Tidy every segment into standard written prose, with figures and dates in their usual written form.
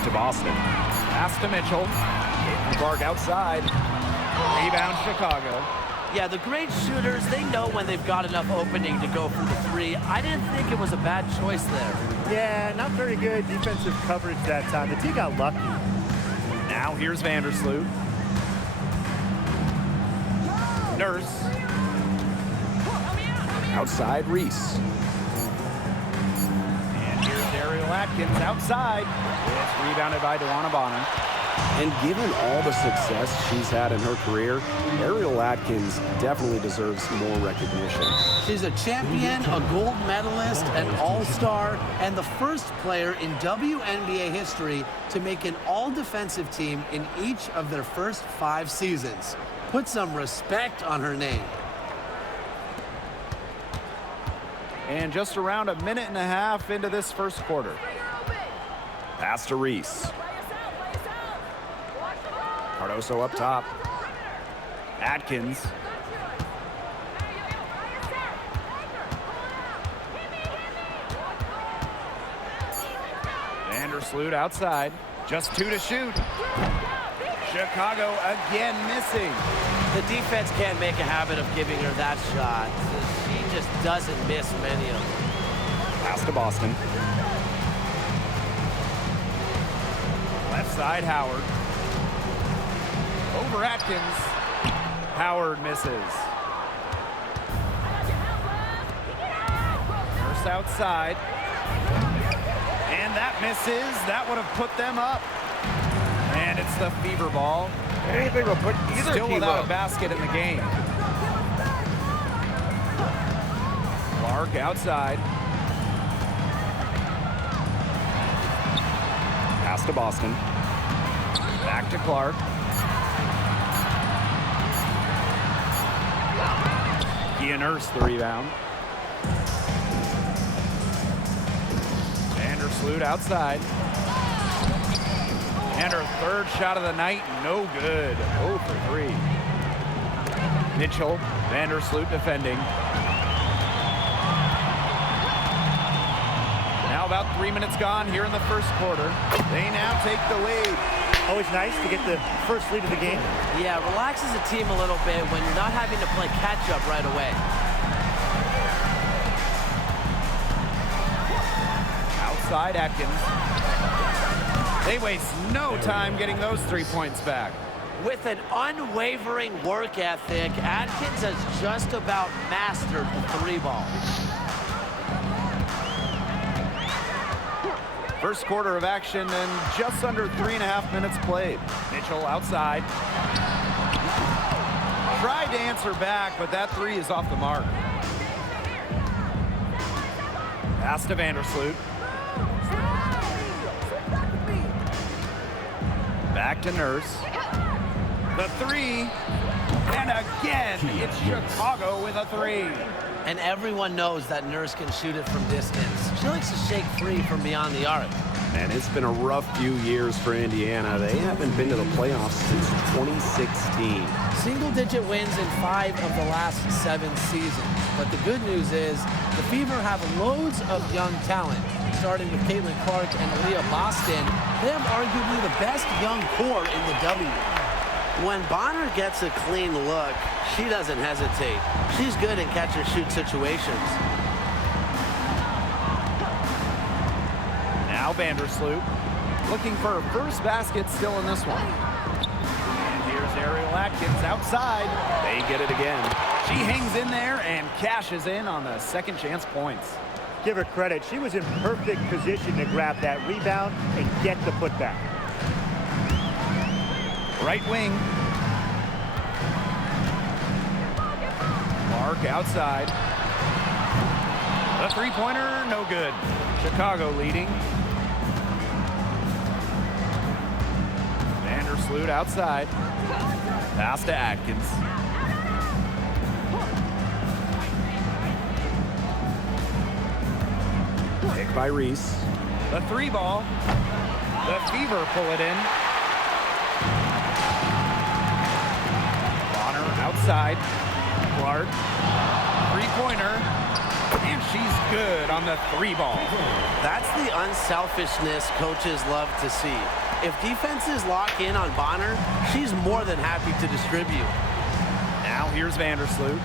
Back to Boston. Pass to Mitchell. Clark outside. Rebound Chicago. Yeah, the great shooters, they know when they've got enough opening to go for the three. I didn't think it was a bad choice there. Yeah, not very good defensive coverage that time. The team got lucky. Now here's Vandersloot. Nurse. Outside Reese. And here's Ariel Atkins outside. It's rebounded by Dewana Bonner. And given all the success she's had in her career, Ariel Atkins definitely deserves more recognition. She's a champion, a gold medalist, an all-star, and the first player in WNBA history to make an all-defensive team in each of their first 5 seasons. Put some respect on her name. And just around a minute and a half into this first quarter. Pass to Reese. Cardoso up top. Atkins. Vandersloot outside. Just 2 to shoot. Chicago again missing. The defense can't make a habit of giving her that shot. She just doesn't miss many of them. Pass to Boston. Left side, Howard. Over Atkins. Howard misses. First outside. And that misses. That would have put them up. And it's the Fever ball. Anything will put either Still team without up. a basket in the game. Clark outside. Pass to Boston. Back to Clark. Kia Nurse the rebound. Vandersloot outside. And her third shot of the night, no good. 0 for 3. Mitchell, Vandersloot defending. Now about 3 minutes gone here in the first quarter. They now take the lead. Always nice to get the first lead of the game. Yeah, relaxes the team a little bit when you're not having to play catch-up right away. Outside Atkins. They waste no time getting those 3 points back. With an unwavering work ethic, Atkins has just about mastered the 3-ball. First quarter of action and just under 3.5 minutes played. Mitchell outside. Tried to answer back, but that 3 is off the mark. Pass to Vandersloot. Back to Nurse. The 3. And again, it's Chicago with a 3. And everyone knows that Nurse can shoot it from distance. She likes to shake free from beyond the arc. And it's been a rough few years for Indiana. They haven't been to the playoffs since 2016. Single-digit wins in 5 of the last 7 seasons. But the good news is the Fever have loads of young talent. Starting with Caitlin Clark and Aaliyah Boston, they have arguably the best young core in the W. When Bonner gets a clean look, she doesn't hesitate. She's good in catch-and-shoot situations. Now Vandersloot looking for her first basket still in this one. And here's Ariel Atkins outside. They get it again. She hangs in there and cashes in on the second chance points. Give her credit. She was in perfect position to grab that rebound and get the putback. Right wing. Clark outside. The three-pointer, no good. Chicago leading. Vandersloot outside. Pass to Atkins. Pick by Reese. The 3-ball. The Fever pull it in. Bonner outside. Clark. Three-pointer. And she's good on the 3-ball. That's the unselfishness coaches love to see. If defenses lock in on Bonner, she's more than happy to distribute. Now here's Vandersloot.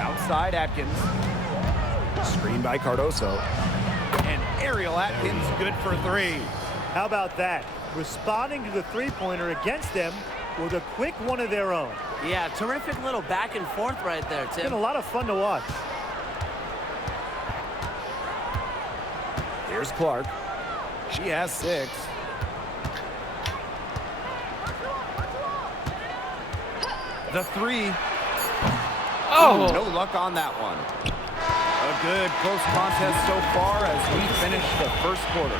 Outside Atkins. Screen by Cardoso. And Ariel Atkins good for 3. How about that? Responding to the three-pointer against them with a quick one of their own. Yeah, terrific little back and forth right there, It's Tim. been a lot of fun to watch. Here's Clark. She has 6. The 3. Oh, no luck on that one. A good close contest so far as we finish the first quarter.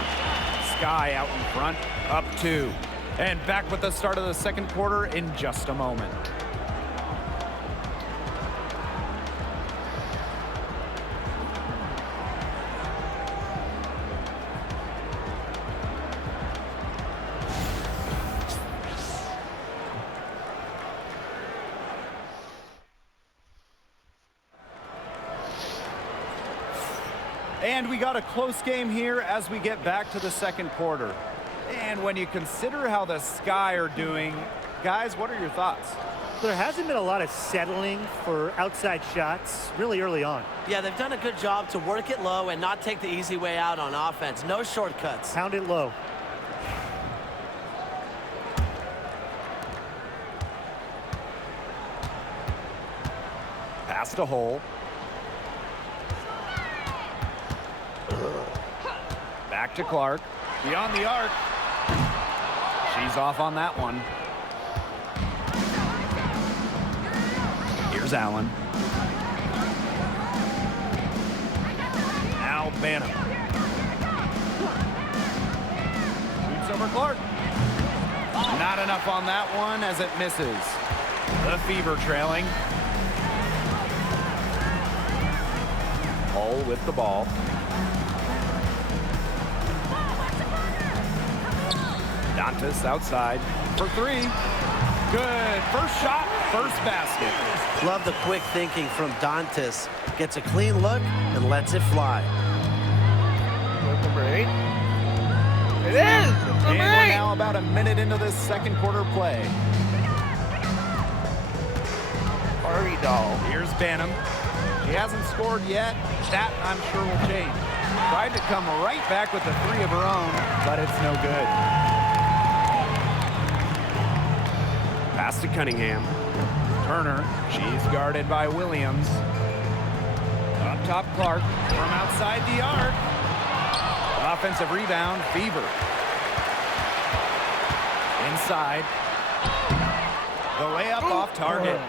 Sky out in front, up 2. And back with the start of the second quarter in just a moment. And we got a close game here as we get back to the second quarter. And when you consider how the Sky are doing, guys, what are your thoughts? There hasn't been a lot of settling for outside shots really early on. Yeah, they've done a good job to work it low and not take the easy way out on offense. No shortcuts. Pound it low. Pass to Hole. Back to Clark. Beyond the arc. She's off on that one. Here's Allen. Now Banham. Shoots over Clark. Not enough on that one as it misses. The Fever trailing. Hull with the ball. Dantas outside for 3. Good. First shot, first basket. Love the quick thinking from Dantas. Gets a clean look and lets it fly. Number 8. It is! It's And number we're 8! now about a minute into this second quarter play. Barbie doll. Here's Banham. She hasn't scored yet. That, I'm sure, will change. Tried to come right back with the 3 of her own, but it's no good. Pass to Cunningham. Turner, she's guarded by Williams. Up top, Clark from outside the arc. Offensive rebound, Fever. Inside. The layup off target.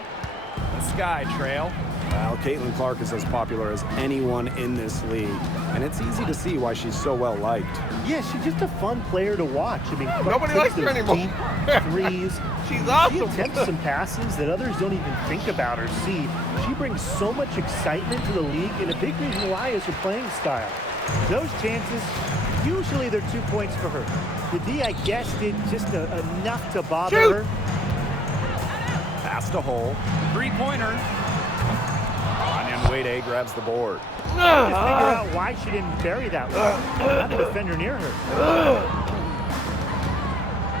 The Sky trail. Well, Caitlin Clark is as popular as anyone in this league, and it's easy to see why she's so well liked. Yeah, she's just a fun player to watch. I mean, Nobody likes her anymore. Deep threes. She's She awesome. attempts some passes that others don't even think about or see. She brings so much excitement to the league, and a big reason why is her playing style. Those chances, usually they're 2 points for her. The D, I guess, did just enough to bother Shoot. her. Pass to Hole. 3-pointer. Anya Wade grabs the board. Figure out why she didn't bury that one. Not a defender near her.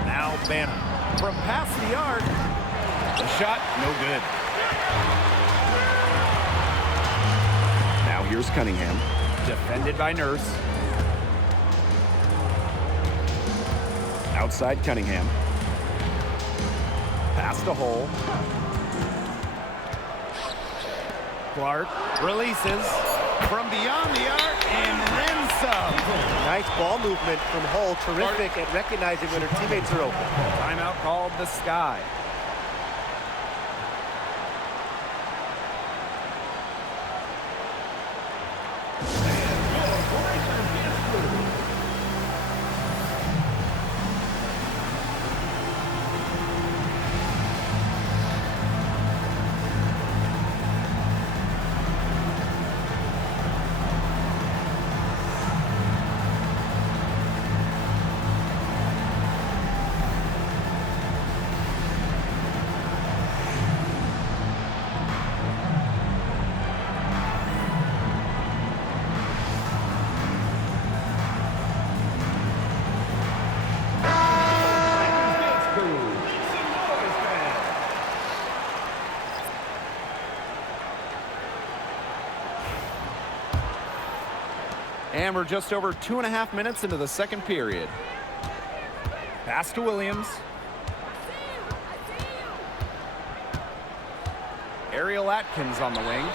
Now Banham from past the arc. The shot, no good. Now here's Cunningham. Defended by Nurse. Outside Cunningham. Pass to Hole. Clark releases from beyond the arc and then some. Nice ball movement from Hull. Terrific at recognizing when her teammates are open. Timeout called the Sky. And we're just over 2.5 minutes into the second period. Pass to Williams. Ariel Atkins on the wing.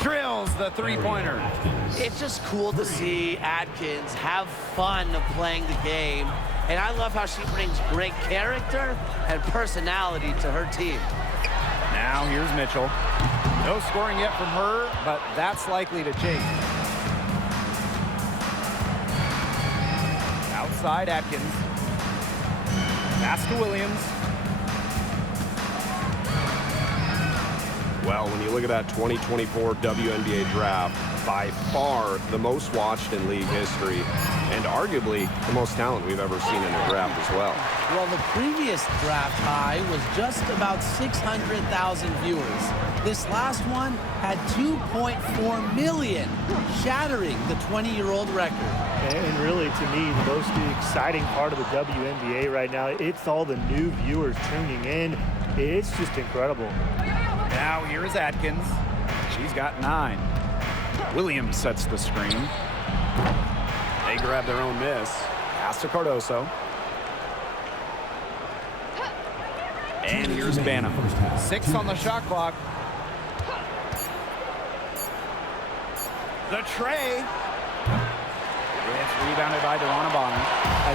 Drills the three-pointer. It's just cool to see Atkins have fun playing the game. And I love how she brings great character and personality to her team. Now here's Mitchell. No scoring yet from her, but that's likely to change. Outside Atkins. Pass to Williams. Well, when you look at that 2024 WNBA draft, by far the most watched in league history, and arguably the most talent we've ever seen in a draft as well. Well, the previous draft high was just about 600,000 viewers. This last one had 2.4 million, shattering the 20-year-old record. And really, to me, the most exciting part of the WNBA right now, it's all the new viewers tuning in. It's just incredible. Now here is Atkins. She's got 9. Williams sets the screen. They grab their own miss. Pass to Cardoso. And here's Banham. 6 on the shot clock. The tray. It's rebounded by Dewana Bonner.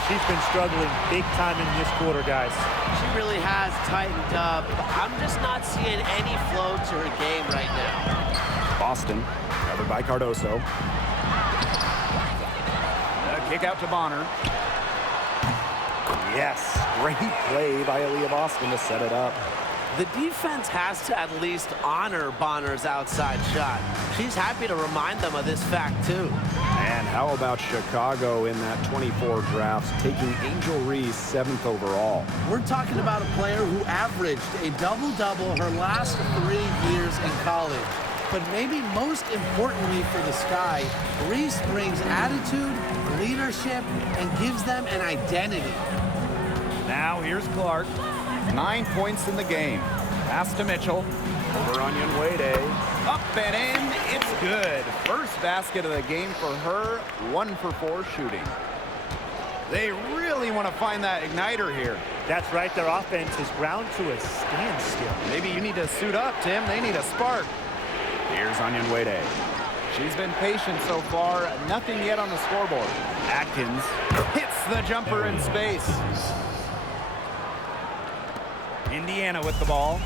She's been struggling big time in this quarter, guys. She really has tightened up. I'm just not seeing any flow to her game right now. Boston, covered by Cardoso. The kick out to Bonner. Yes, great play by Aaliyah Boston to set it up. The defense has to at least honor Bonner's outside shot. She's happy to remind them of this fact, too. And how about Chicago in that 24 draft, taking Angel Reese 7th overall? We're talking about a player who averaged a double-double her last 3 years in college. But maybe most importantly for the Sky, Reese brings attitude, leadership, and gives them an identity. Now here's Clark. 9 points in the game. Pass to Mitchell. Over Onion Wade. Up and in. It's good. First basket of the game for her. 1 for 4 shooting. They really want to find that igniter here. That's right. Their offense is ground to a standstill. Maybe you need to suit up, Tim. They need a spark. Here's Onion Wade. She's been patient so far. Nothing yet on the scoreboard. Atkins hits the jumper in space. Indiana with the ball.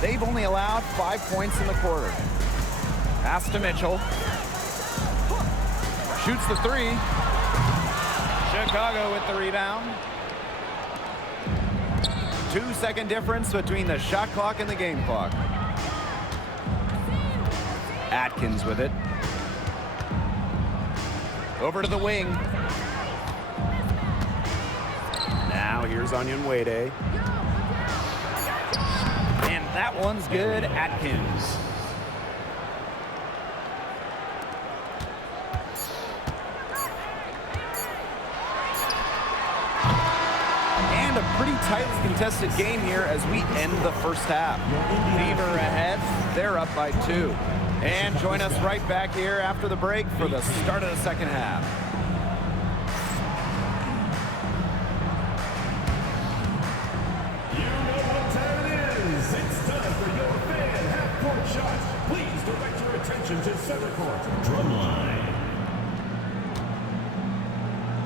They've only allowed 5 points in the quarter. Pass to Mitchell. Shoots the 3. Chicago with the rebound. 2-second difference between the shot clock and the game clock. Atkins with it. Over to the wing. Now here's Onion Wade. And that one's good. Atkins. And a pretty tightly contested game here as we end the first half. Fever ahead. They're up by 2. And join us right back here after the break for the start of the second half. You know what time it is. It's time for your fan half-court shots. Please direct your attention to center court. Drumline.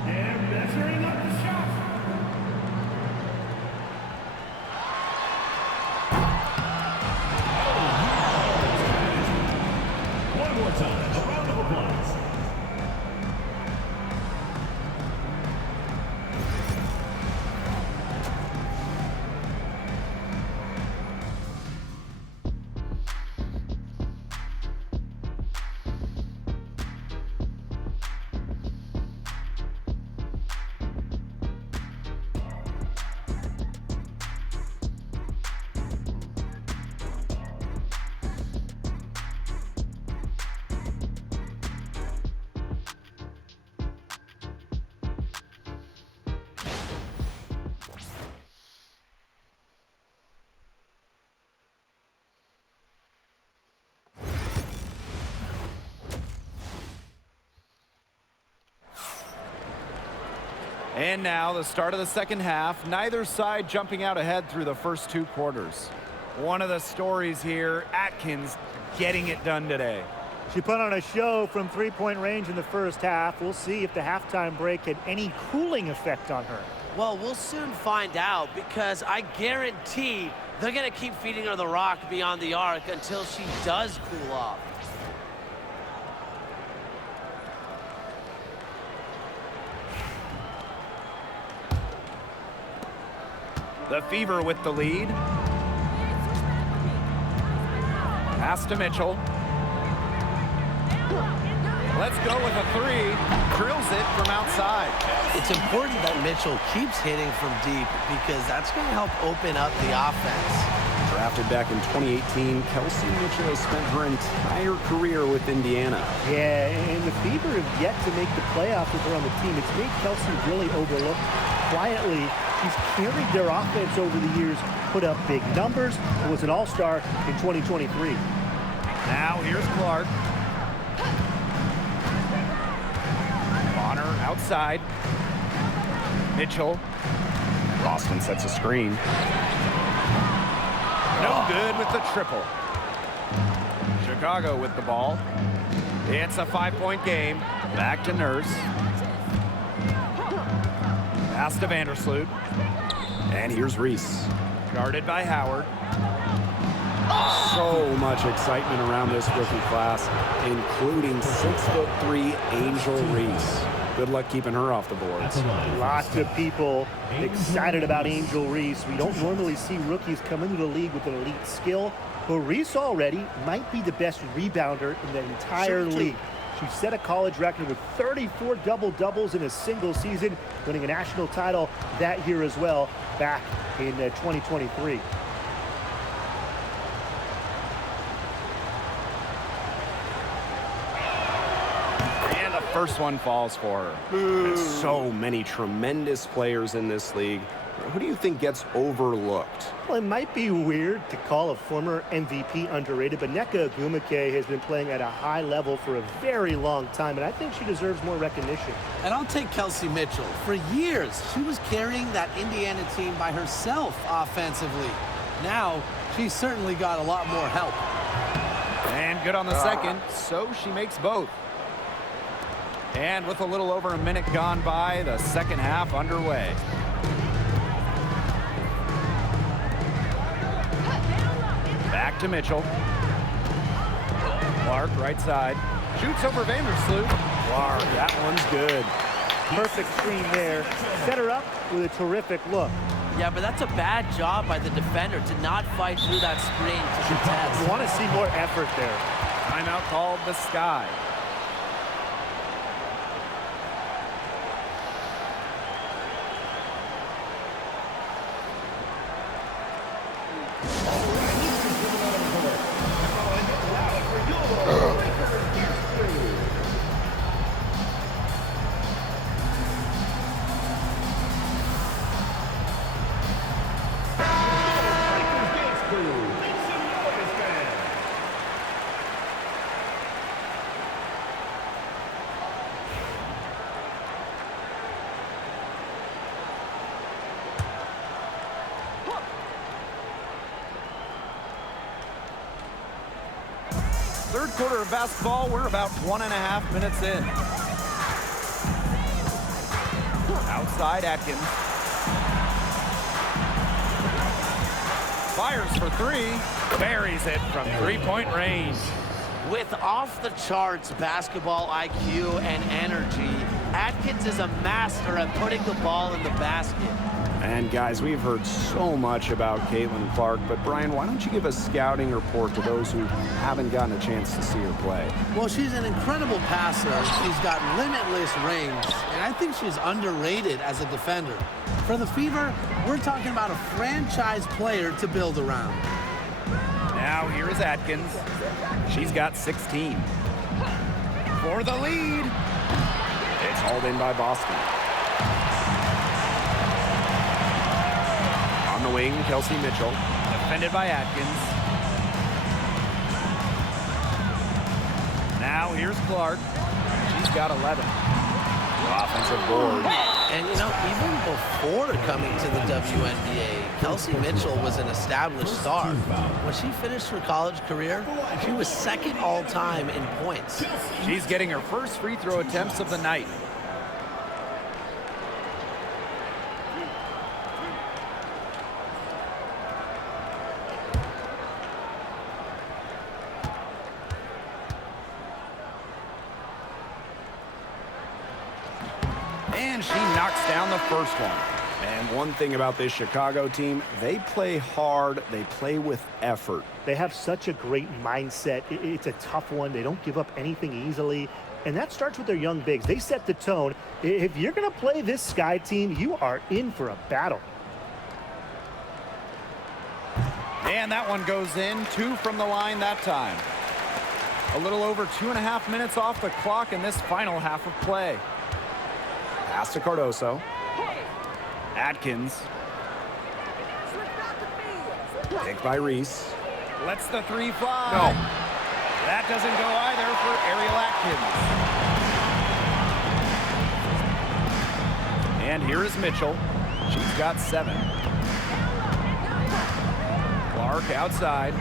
And measuring up the shot. One more time. A round of applause. And now the start of the second half. Neither side jumping out ahead through the first 2 quarters. One of the stories here, Atkins getting it done today. She put on a show from three-point range in the first half. We'll see if the halftime break had any cooling effect on her. Well, we'll soon find out, because I guarantee they're going to keep feeding her the rock beyond the arc until she does cool off. The Fever with the lead. Pass to Mitchell. Let's go with a 3. Drills it from outside. It's important that Mitchell keeps hitting from deep, because that's going to help open up the offense. Drafted back in 2018, Kelsey Mitchell has spent her entire career with Indiana. Yeah, and the Fever have yet to make the playoffs with her on the team. It's made Kelsey really overlooked. Quietly, she's carried their offense over the years, put up big numbers, and was an all-star in 2023. Now here's Clark. Bonner outside. Mitchell. Boston sets a screen. No good with the triple. Chicago with the ball. It's a 5-point game. Back to Nurse. Pass to Vandersloot. And here's Reese. Guarded by Howard. So much excitement around this rookie class, including 6'3" Angel Reese. Good luck keeping her off the boards. Lots of people excited about Angel Reese. We don't normally see rookies come into the league with an elite skill, but Reese already might be the best rebounder in the entire league. She set a college record with 34 double-doubles in a single season, winning a national title that year as well, back in 2023. First one falls for her. There's so many tremendous players in this league. Who do you think gets overlooked? Well, it might be weird to call a former MVP underrated, but Nneka Ogwumike has been playing at a high level for a very long time, and I think she deserves more recognition. And I'll take Kelsey Mitchell. For years, she was carrying that Indiana team by herself offensively. Now, she's certainly got a lot more help. And good on the second, so she makes both. And with a little over a minute gone by, the second half underway. Back to Mitchell. Clark, right side. Shoots over Vandersloot. Clark, that one's good. Perfect screen there. Set her up with a terrific look. Yeah, but that's a bad job by the defender to not fight through that screen to contest. You want to see more effort there. Timeout called the Sky. Third quarter of basketball, we're about 1.5 minutes in. Outside Atkins. Fires for 3. Buries it from 3-point range. With off-the-charts basketball IQ and energy, Atkins is a master at putting the ball in the basket. And guys, we've heard so much about Caitlin Clark, but Brian, why don't you give a scouting report to those who haven't gotten a chance to see her play? Well, she's an incredible passer. She's got limitless range, and I think she's underrated as a defender. For the Fever, we're talking about a franchise player to build around. Now here is Atkins. She's got 16. For the lead. It's hauled in by Boston. On the wing, Kelsey Mitchell. Defended by Atkins. Now here's Clark. She's got 11. Offensive board. And, even before coming to the WNBA, Kelsey Mitchell was an established star. When she finished her college career, she was second all-time in points. She's getting her first free throw attempts of the night. And she knocks down the first one. And one thing about this Chicago team, they play hard, they play with effort. They have such a great mindset. It's a tough one. They don't give up anything easily. And that starts with their young bigs. They set the tone. If you're going to play this Sky team, you are in for a battle. And that one goes in. 2 from the line that time. A little over 2.5 minutes off the clock in this final half of play. Pass to Cardoso. Atkins. Picked by Reese. Lets the 3 fly. No. That doesn't go either for Ariel Atkins. And here is Mitchell. She's got 7. Clark outside.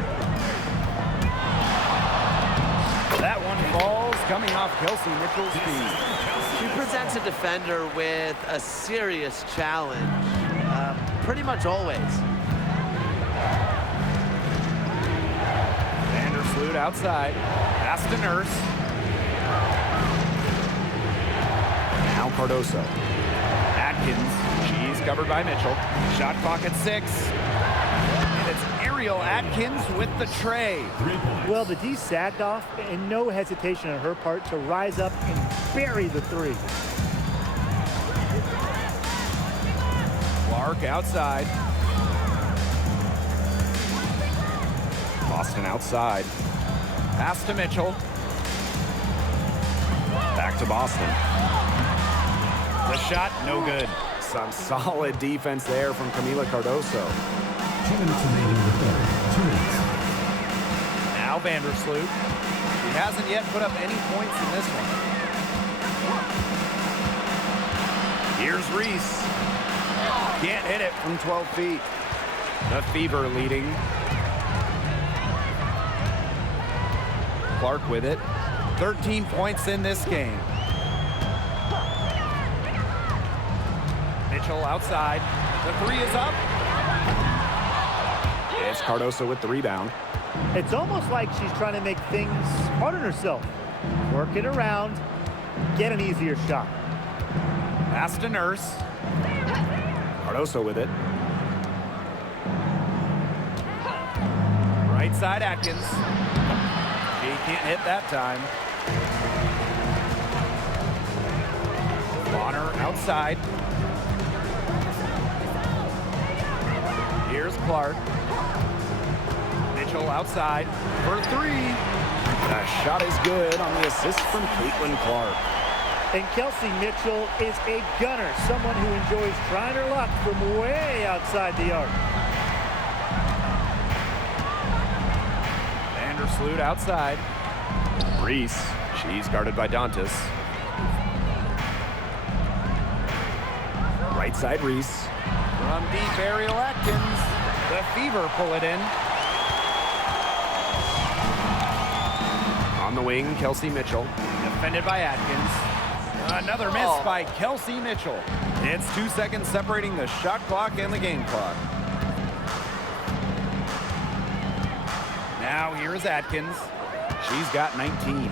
That one falls, coming off Kelsey Mitchell's feet. She presents a defender with a serious challenge, pretty much always. Vandersloot outside. Pass to Nurse. Now Cardoso. Atkins. She's covered by Mitchell. Shot clock at 6. And it's Ariel Atkins with the tray. Well, the D sagged off, and no hesitation on her part to rise up and bury the 3. Clark outside. Boston outside. Pass to Mitchell. Back to Boston. The shot, no good. Some solid defense there from Camila Cardoso. 2 minutes remaining in the third. 2 minutes. Now Vandersloot. She hasn't yet put up any points in this one. Here's Reese. Can't hit it from 12 feet. The Fever leading. Clark with it. 13 points in this game. Mitchell outside. The 3 is up. It's Cardoso with the rebound. It's almost like she's trying to make things hard on herself. Work it around, get an easier shot. Pass to Nurse. Cardoso with it. Right side Atkins. She can't hit that time. Bonner outside. Here's Clark. Mitchell outside for 3. That shot is good on the assist from Caitlin Clark. And Kelsey Mitchell is a gunner, someone who enjoys trying her luck from way outside the arc. Vandersloot outside. Reese, she's guarded by Dantas. Right side Reese. From deep, Ariel Atkins. The Fever pull it in. On the wing, Kelsey Mitchell. Defended by Atkins. Another miss by Kelsey Mitchell. It's 2 seconds separating the shot clock and the game clock. Now here is Atkins. She's got 19.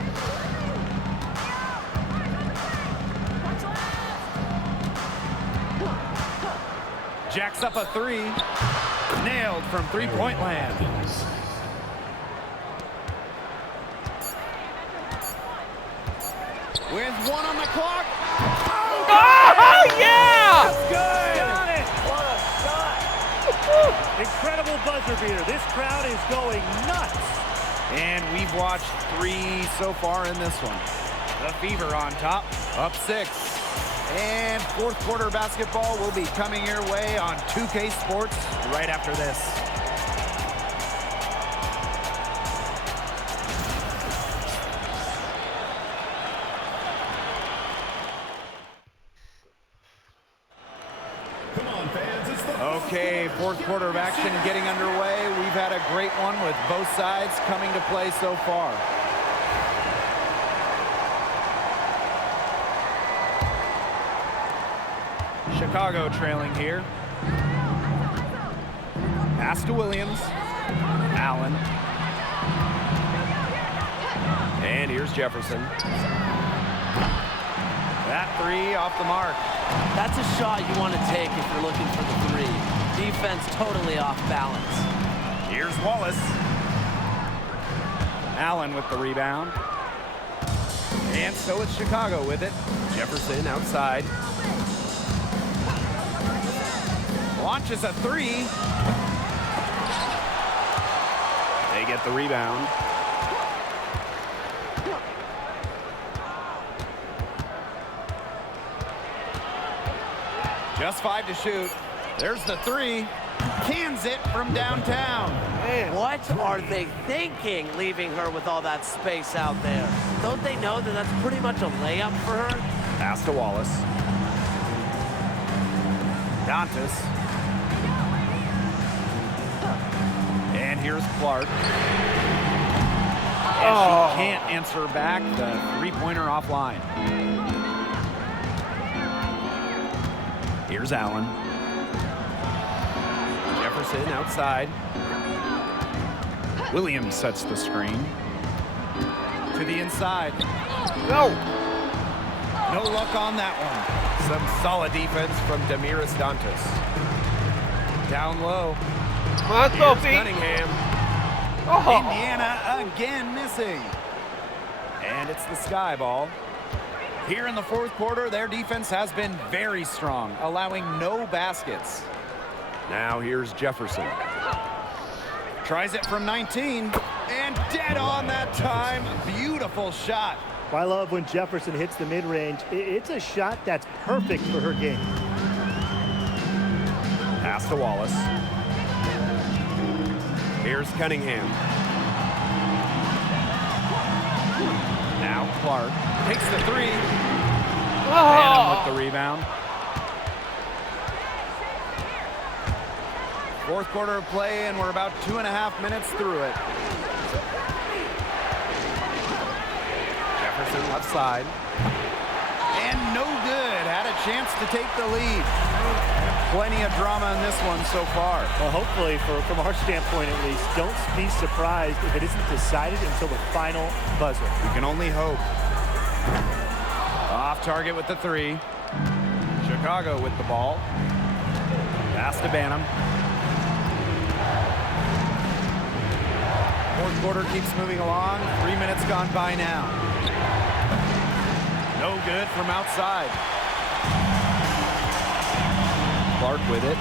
Jacks up a 3. Nailed from three-point land. With 1 on the clock. Oh, yeah! Good. Got it. What a shot. Incredible buzzer beater. This crowd is going nuts. And we've watched 3 so far in this one. The Fever on top, up 6. And fourth quarter basketball will be coming your way on 2K Sports right after this. Okay, fourth quarter of action getting underway. We've had a great one with both sides coming to play so far. Chicago trailing here. Pass to Williams. Allen. And here's Jefferson. That three off the mark. That's a shot you want to take if you're looking for the three. Defense totally off balance. Here's Wallace. Allen with the rebound. And so it's Chicago with it. Jefferson outside. Launches a three. They get the rebound. Just 5 to shoot. There's the three. Cans it from downtown. Man, what are they thinking, leaving her with all that space out there? Don't they know that that's pretty much a layup for her? Pass to Wallace. Dantas. And here's Clark. And she can't answer back. The three-pointer offline. Here's Allen. Jefferson outside. Williams sets the screen. To the inside. No. No luck on that one. Some solid defense from Damiris Dantas. Down low. Come on, Here's Sophie. Cunningham. Oh. Indiana again missing. And it's the Sky Ball. Here in the fourth quarter, their defense has been very strong, allowing no baskets. Now here's Jefferson. Tries it from 19, and dead on that time. Beautiful shot. I love when Jefferson hits the mid-range. It's a shot that's perfect for her game. Pass to Wallace. Here's Cunningham. Now Clark takes the three. Oh. Banham with the rebound. Fourth quarter of play, and we're about 2.5 minutes through it. Jefferson left side. And no good. Had a chance to take the lead. Plenty of drama in this one so far. Well, hopefully, from our standpoint at least, don't be surprised if it isn't decided until the final buzzer. We can only hope. Off target with the three. Chicago with the ball. Pass to Banham. Fourth quarter keeps moving along. 3 minutes gone by now. No good from outside. Clark with it.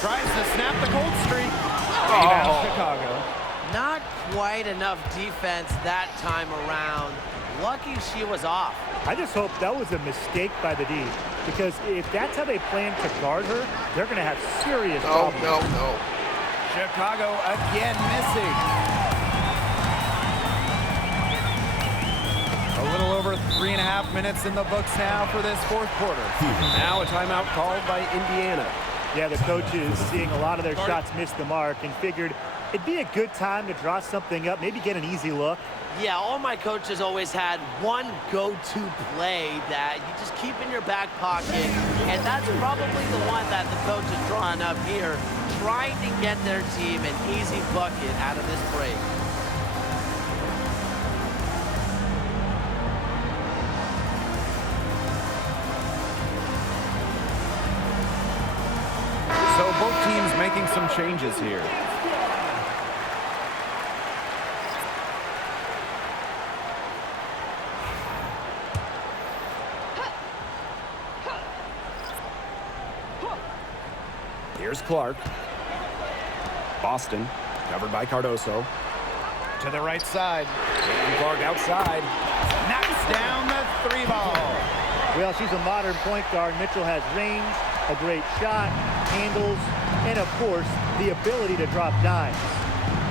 Tries to snap the cold streak. Rebound Chicago. Not quite enough defense that time around. Lucky she was off. I just hope that was a mistake by the D, because if that's how they plan to guard her, they're going to have serious No, problems. no, no. Chicago again missing. A little over 3.5 minutes in the books now for this fourth quarter. Now a timeout called by Indiana. Yeah, the coaches seeing a lot of their shots miss the mark and figured it'd be a good time to draw something up, maybe get an easy look. Yeah, all my coaches always had one go-to play that you just keep in your back pocket, and that's probably the one that the coach is drawing up here, trying to get their team an easy bucket out of this break. So both teams making some changes here. Here's Clark. Boston, covered by Cardoso. To the right side. And Clark outside. Knocks down the three ball. Well, she's a modern point guard. Mitchell has range, a great shot, handles, and of course, the ability to drop dimes.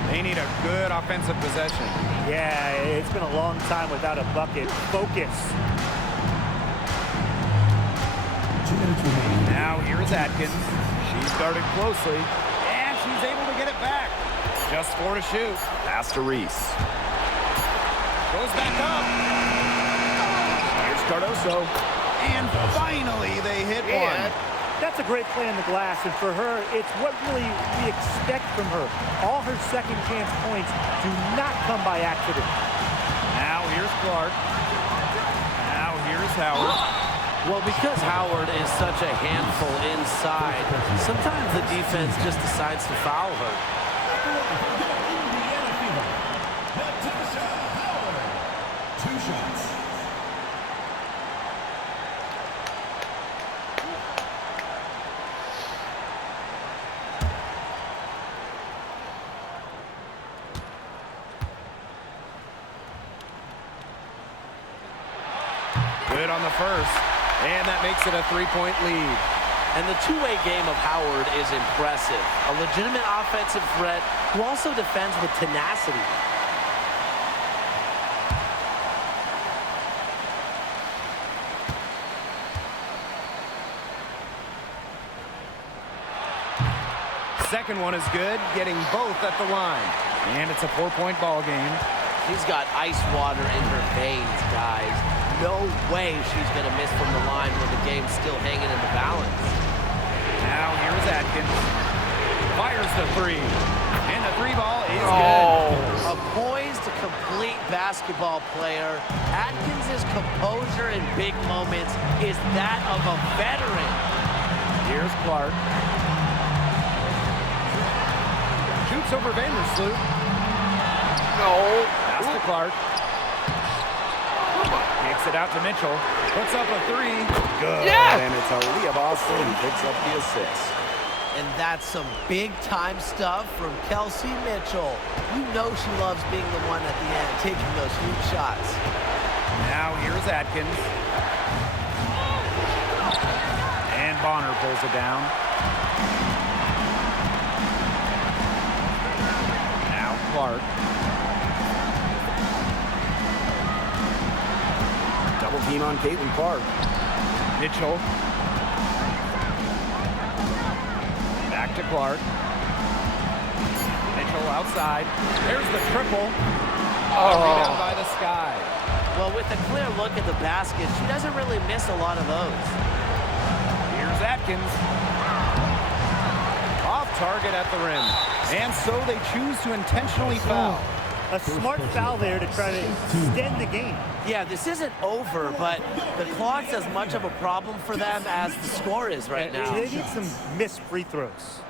They need a good offensive possession. Yeah, it's been a long time without a bucket. Focus. 2 minutes remaining. Now here's Atkins. She started closely, and she's able to get it back. Just 4 to shoot. Pass to Reese. Goes back up. Here's Cardoso. And finally, they hit one. That's a great play on the glass, and for her, it's what really we expect from her. All her second chance points do not come by accident. Now here's Clark. Now here's Howard. Well, because Howard is such a handful inside, sometimes the defense just decides to foul her. WNBA Fever. Natasha Howard. 2 shots. Good on the first. And that makes it a 3-point lead. And the two-way game of Howard is impressive. A legitimate offensive threat who also defends with tenacity. Second one is good, getting both at the line. And it's a 4-point ball game. She's got ice water in her veins, guys. No way she's going to miss from the line when the game's still hanging in the balance. Now here's Atkins. Fires the 3. And the 3 ball is A poised, complete basketball player. Atkins' composure in big moments is that of a veteran. good. Here's Clark. Shoots over Vandersloot. No. Pass to Clark. Kicks it out to Mitchell. Puts up a 3. Good. Yeah. And it's Aaliyah Boston who picks up the assist. And that's some big-time stuff from Kelsey Mitchell. You know she loves being the one at the end, taking those huge shots. Now here's Atkins. And Bonner pulls it down. Now Clark. Double team on Caitlin Clark. Mitchell. Back to Clark. Mitchell outside. There's the triple. Rebound by the Sky. Well, with a clear look at the basket, she doesn't really miss a lot of those. Here's Atkins. Off target at the rim. And so they choose to intentionally foul. A smart foul there to try to extend the game. Yeah, this isn't over, but the clock's as much of a problem for them as the score is right now. They need some missed free throws.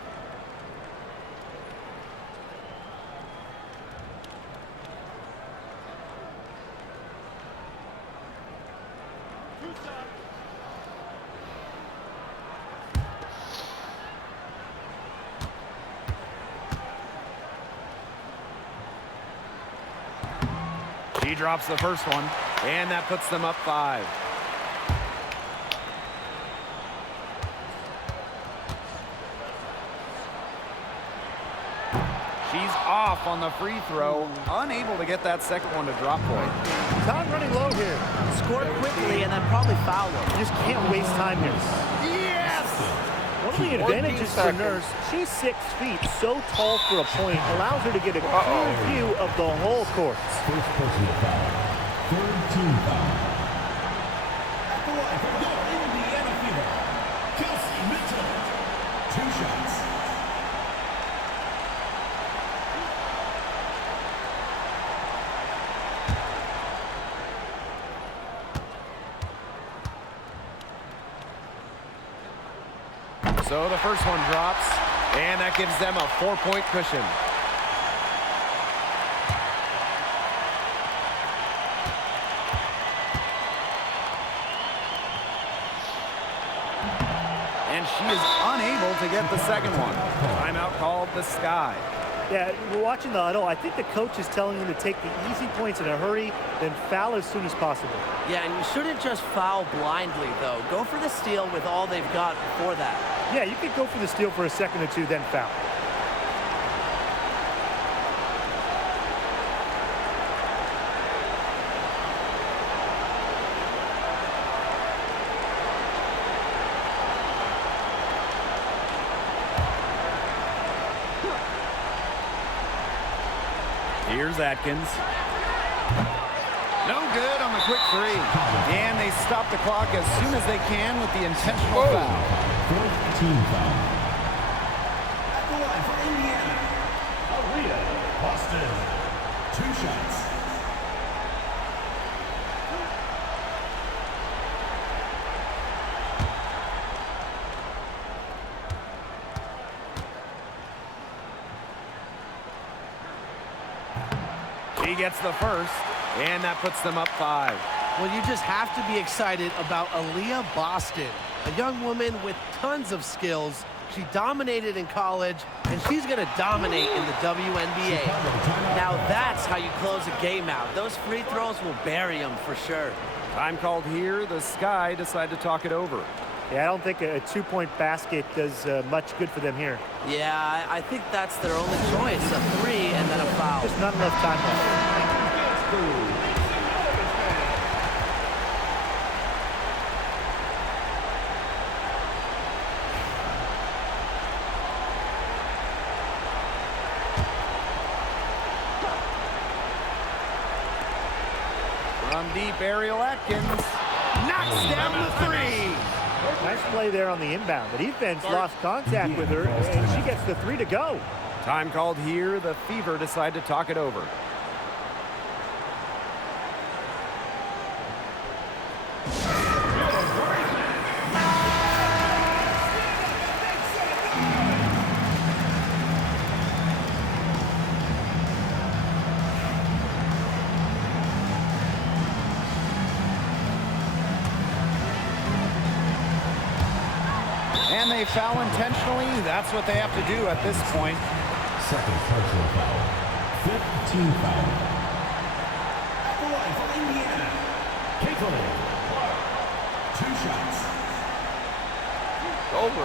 He drops the first one, and that puts them up 5. She's off on the free throw, unable to get that second one to drop point. Time running low here. Score quickly and then probably foul them. You just can't waste time here. Yes! One of the advantages for Nurse, she's 6 feet, so tall for a point, allows her to get a clear view of the whole court. First personal foul. Third team foul. At the line from WNBA Fever, Kelsey Mitchell. 2 shots. So the first one drops, and that gives them a 4-point cushion. And she is unable to get the second one. Timeout called the Sky. Yeah, we're watching the huddle. I think the coach is telling them to take the easy points in a hurry, then foul as soon as possible. Yeah, and you shouldn't just foul blindly, though. Go for the steal with all they've got before that. Yeah, you could go for the steal for a second or two, then foul. Here's Atkins. No good on the quick three. And they stop the clock as soon as they can with the intentional foul. Fourth team foul. At the line for Indiana, Aaliyah Boston. 2 shots. He gets the first, and that puts them up 5. Well, you just have to be excited about Aaliyah Boston, a young woman with tons of skills. She dominated in college, and she's going to dominate in the WNBA. Now that's how you close a game out. Those free throws will bury them for sure. Time called here. The Sky decide to talk it over. Yeah, I don't think a 2-point basket does much good for them here. Yeah, I think that's their only choice, a 3 and then a foul. Just not enough time left. From deep, Ariel Atkins knocks down the 3. Nice play there on the inbound. The defense lost contact with her, and she gets the 3 to go. Time called here. The Fever decide to talk it over. And they foul intentionally. That's what they have to do at this point. Second personal foul. 5th team foul. At the line for Indiana, Caitlin Clark. 2 shots. Over.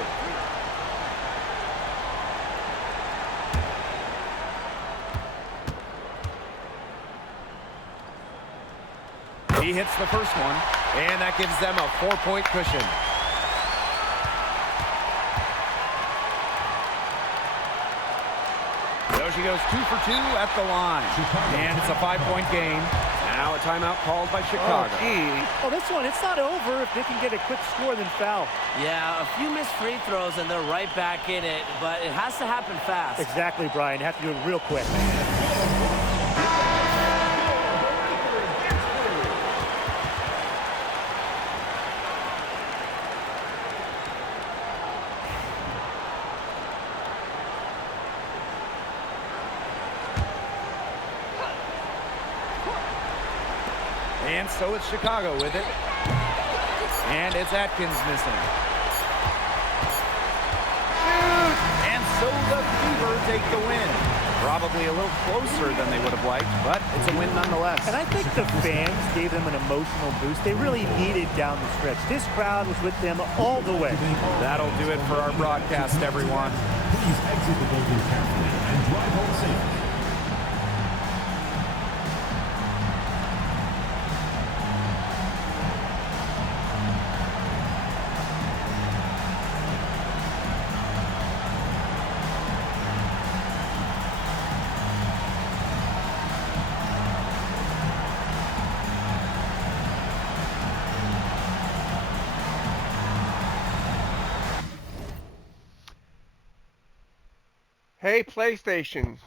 He hits the first one, and that gives them a 4-point cushion. So she goes 2 for 2 at the line. And it's a 5-point game. Now a timeout called by Chicago. Oh, this one, it's not over if they can get a quick score then foul. Yeah, a few missed free throws and they're right back in it, but it has to happen fast. Exactly, Brian. Have to do it real quick. And so it's Chicago with it. And it's Atkins missing. And so the Fever take the win. Probably a little closer than they would have liked, but it's a win nonetheless. And I think the fans gave them an emotional boost. They really needed down the stretch. This crowd was with them all the way. That'll do it for our broadcast, everyone. Please exit the building carefully and drive home safely. Hey, PlayStation,